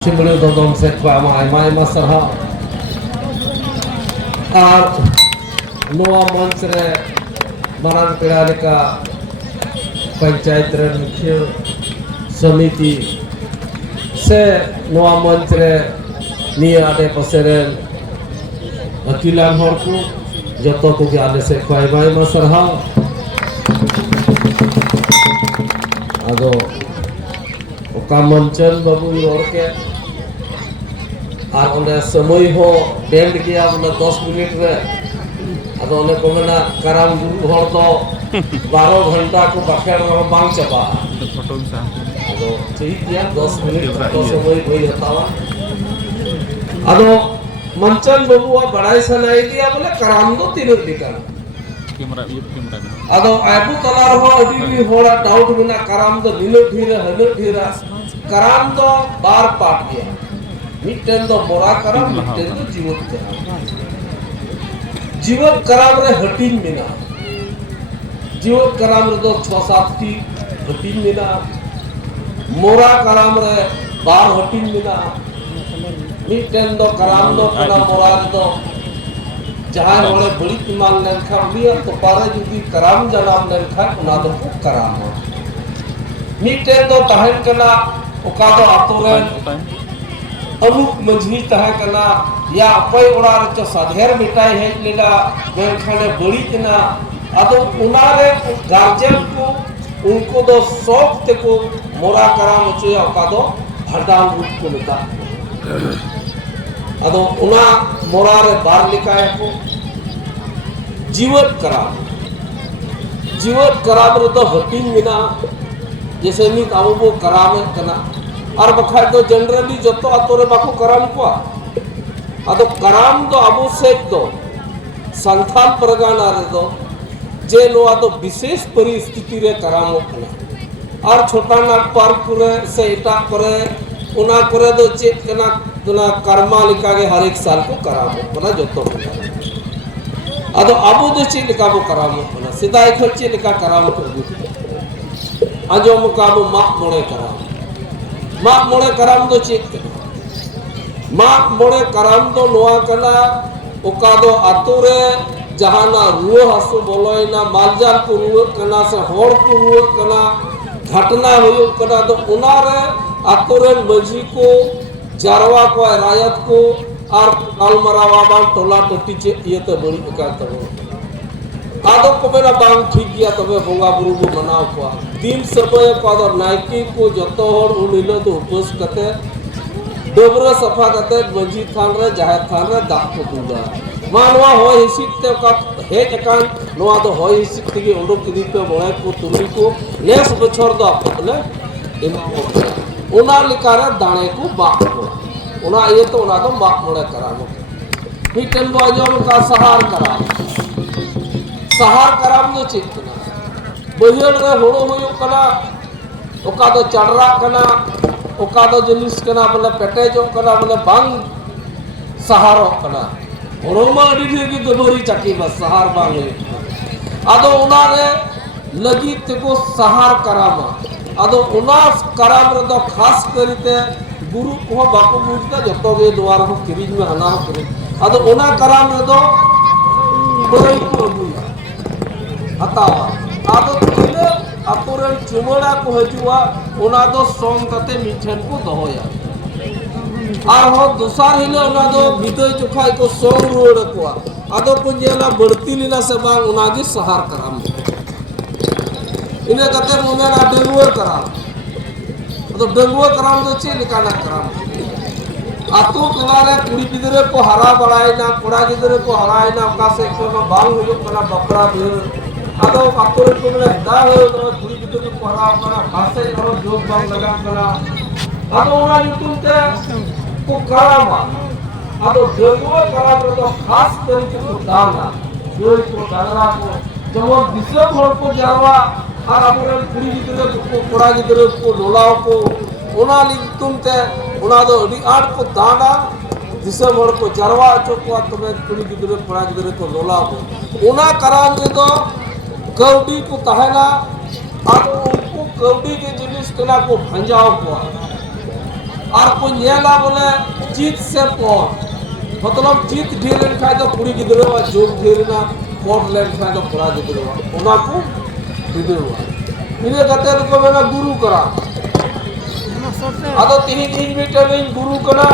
Cimri dodong sekwa mai masalah ar noa मंचरे marang piralika panchayat रे मुख्य समिति से noa मंचरे निया आदे पसेरे अकिलान हर को जतो को आले से kwai mai masalah आदो ओका मंचन बाबू और के और उन्हें समय हो बैंड किया उन्हें 10 मिनट में अब उन्हें को मना कराम गुरु हर तो 12 घंटा को बखेर में बांग चबा अब चाहिए किया 10 मिनट तो समय कोई हतावा अब मंचन बाबू आ बड़ाई सनाई दिया बोले कराम दो तीन दिखा अब आबू तलार हो अभी होड़ा डाउट बिना कराम दो नीलो धीरे कराम दो बार पाट गया मिट्टेन दो मोरा कराम मिट्टेन दो जीवत कराम रे हटीन मिना जीवत कराम रे दो 6-7 टी हटीन मिना मोरा कराम रे बार हटीन मिना मिट्टेन दो कराम दो कना मोरा दो जहाँ वाले बड़ी मान लेखा लिया तो पारे जुदी कराम जनाम लेखा उना दो कराम मिट्टेन दो तहन कना ओकादो आतोरेन अमुक मंझी तह कना या कोई ओड़ार चो साधेर मिटाई है लेला गनखाने बड़ी कना अदो उनारे गार्जियन को उनको दो शौक ते को मोरा कराम चोया ओकादो भडान रूप को मिटा अदो उना मोरा रे बार लिखाए को जीवत कराम रे तो हटिंग मिना जैसे मी ताऊ वो कराम कना और बखाय तो जनरली जतो आतोरे बाको कराम को अदो कराम तो अबो से दो संथाल परगाना रे दो जे नो आदो विशेष परिस्थिति रे कराम कना और छोटा नाग पार्क करे से इटा करे उना करे दो चेत कना दुना कर्मा लिखा के हर एक साल को कराम कना जतो अदो अबो दो चेत लिखा वो कराम कना सीधा एक चेत लिखा कराम कर दो आजो मुकाबो माप मोड़े कराम दो चेक माप मोड़े कराम दो नोआ कना ओकादो आतुरे जहाना रुआ हसु बोलोइना मालजाल को रुआ कना से होड़ को रुआ कना घटना हुई कना तो उनारे आतुरे मजी को जारवा को रायत को और अलमरावा बान टोला टोटी चे ये तो बड़ी एकांत हो आदो को मेरा बांग ठीक गया तबे बोंगा बुरु को मनाव को दिन समय को आदो नाइकी को जतो होर उनिलो तो उपस कते डोबरा सफा कते मंजी थान रे जाहेर थान रे दाग को दुला मानवा होय हिसित ते का हे एकान नोआ दो होय हिसित की ओडो किदी पे मोय को तुमी को नेस बछर दो आपले एमा ओना लिकारे दाणे को बाप को ओना ये तो ओना तो बाप मोड़े करामो हिटन बाजों का सहार कराम दो चेक कना बहिर रे होड़ो होयो कना ओका दो चढ़रा कना ओका दो जिनिस कना बोले पेटेजो कना बोले बांग सहारो कना होड़ो मा अडी ढेर की दबरी चकी बस सहार बांग आदो उना रे लगी तेको सहार करामा आदो उना कराम रे दो खास करिते गुरु को बाको बुझता जतो गे द्वार को किरिज में हना करे आदो उना कराम रे दो बरई को हतावा आदो तिने अपुरन चुमड़ा को हजुआ ओना दो सोंग कते मिठन को दहोया आर हो दोसार हिले ओना दो विदय जोखाय को सोंग रोड को आदो को जेला बढ़ती लीना से बांग ओना गी सहार कराम इने कते मोमेना डेंगुआ कराम तो डेंगुआ कराम दो चे लिकाना कराम आतो कलारे कुड़ी गिदरे को हरा बड़ाई ना कोड़ा गिदरे को हराई ना का से को बांग हो कना बकरा भी आदो कातोरे को ने दा हो तो कुड़ी गिदरे को हरा कना खासे करो जोग बांग लगा कना आदो ओना यूट्यूब ते को करामा आदो डेंगुआ कराम तो खास तरीके को दाना जो को दाना को जब विश्व भर को जावा और अपने कुड़ी गिदरे को कोड़ा गिदरे को लोलाओ को ओना यूट्यूब ते उना दो अडी आठ को दाना दिसंबर को जरवा चो को तबे कुड़ी गिदरे कोड़ा गिदरे को लोला को ओना कराम दे दो कौडी को तहना और उनको कौडी के जिनिस कना को भंजाओ को और को नेला बोले चित से पौर मतलब चित ढेर खाए तो कुड़ी गिद्रो जोग ढेर ना पौर लेन खाए तो कोड़ा गिद्रो ओना को गिद्रो इने कते को मेना गुरु करा आदो तीन दिन मीटर गुरु करा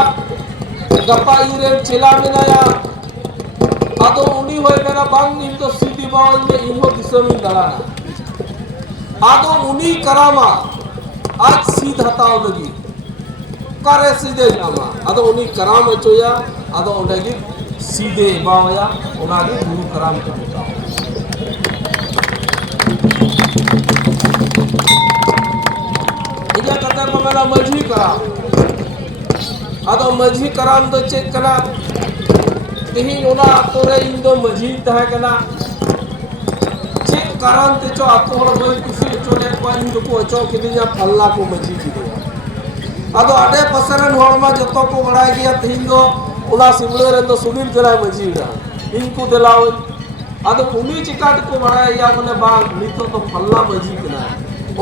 गप्पा इरे चेला मेनाया आदो उनी होय मेना बांग इन तो सीधी बावल में इनो दिसमी दलाना आदो उनी करामा आज सीध हताव लगी करे सीधे जामा आदो उनी कराम अचोया आदो ओंडेगी सीधे बावया ओनागी गुरु कराम करता इजा कते को मेरा मझी करा आदो मझी कराम दो चेक करा तिही ओना तोरे इन दो मझी तहे कना चेक कराम ते चो आतो हड़ कोई कुसी चोले कोई इन को चो किदिया फल्ला को मझी किदिया आदो आडे पसरन होरमा जतो को बड़ाय गया तिही दो ओला सिमले रे दो सुनील करा मझी रा इनको दिलाव आदो उनी चिकाट को बड़ाय या मने बा नितो तो फल्ला मझी कना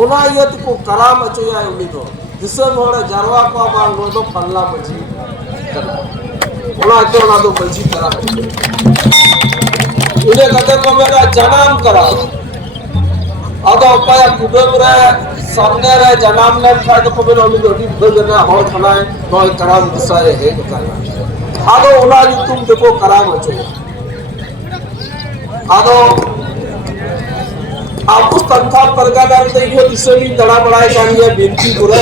ओना यत को कराम अचोया उनी दो दिसम होड़े जारवा को बा नो दो फल्ला मझी कना ओना तो ना दो मझी करा उने कते को मेरा जनाम करा आदो पाया कुदम रे सामने रे जनाम ले खाय तो को मेरा उनी दो बजना हो थनाय नोय कराम दिसाए हे करा आदो ओना तुम देखो कराम अचोया आदो आपस तंथा परगादार ते यो दिसनी दड़ा बड़ाय कानिया बिनती करे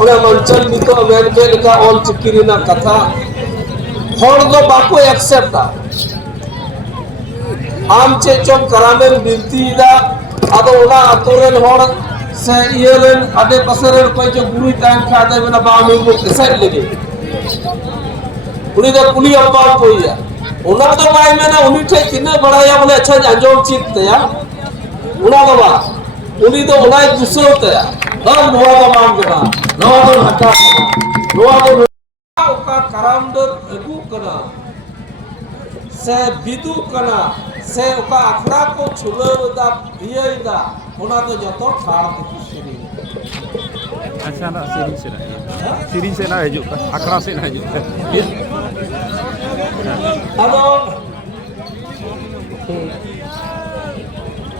ओने मंचल नितो अमेरिका लेका ऑल चिकिरी ना कथा होड़ दो बाको एक्सेप्ट आम चे चोम करामेन बिनती दा आदो ओना अतोरेन होड़ से इयरेन आडे पसरेन कोई जो गुरु टाइम खादे मेना बामी को कैसे लगे उनी दो पुली अम्मा कोइया ओना तो बाय मेना उनी ठे किने बड़ाया बोले अच्छा अंजोम चित तया उना तो बा उनी तो ओना गुस्सा तया हर नोआ तो मान करा नोआ तो हटा करा नोआ तो ओका कराम दो अगु करा से बिदु कना से ओका अखड़ा को छुलदा दियदा ओना तो जतो ठाड़ को सिरी अच्छा ना सीरी से ना हिजुक अखड़ा से ना हिजुक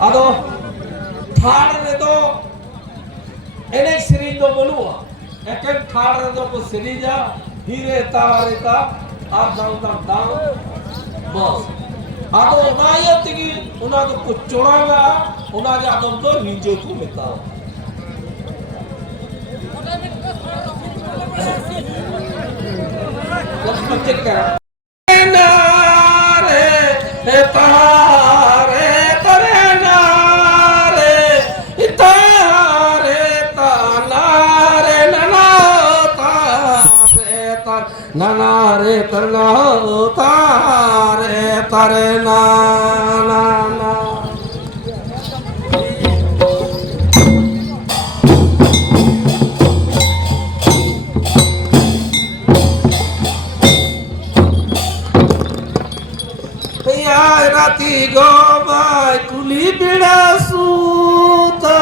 आदो ठाड़ रे तो एने सिरी दो बनुआ एकेन ठाड़ रे तो को सिरी जा धीरे तारे ता आप दाऊ दाऊ बस आदो उनायत की उना तो को चोड़ागा उना जा आदम तो नीचे को मिताओ चेक कर नारे तारे तरे नारे तारे तारे नना तारे तर नना रे तरना तारे तरे ना ना ना राती गो बाय कुली बिड़ा सूता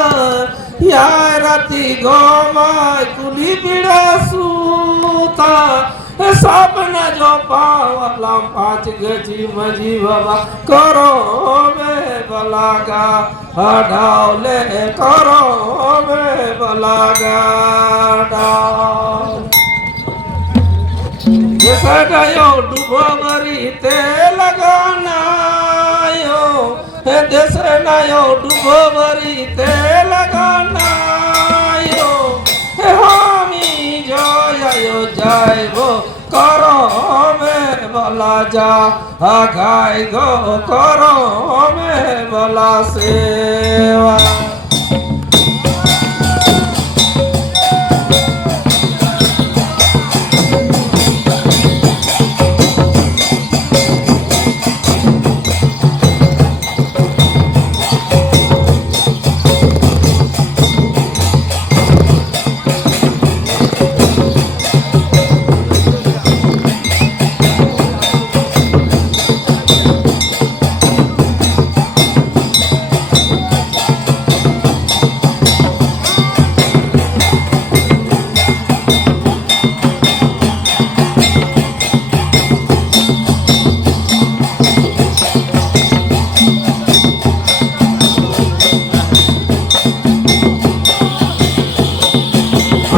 या राती गो बाय कुली बिड़ा सूता सब न जो पावला पाँच गजी मजी बाबा करो में बलागा हटाओले करो में बलागा सगायो डूबो मरी ते लगाना यो देश नायो डूबो मरी ते लगाना यो हामी जो जाइबो करो में बला जा गाय गो करो में बला सेवा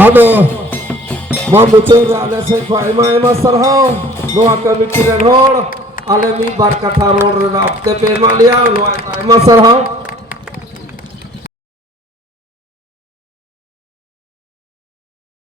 ado mau muncul ada saya ema sarhau doa kami kiran hor ale mi bar kata ror na apte pe malia lo ema sarhau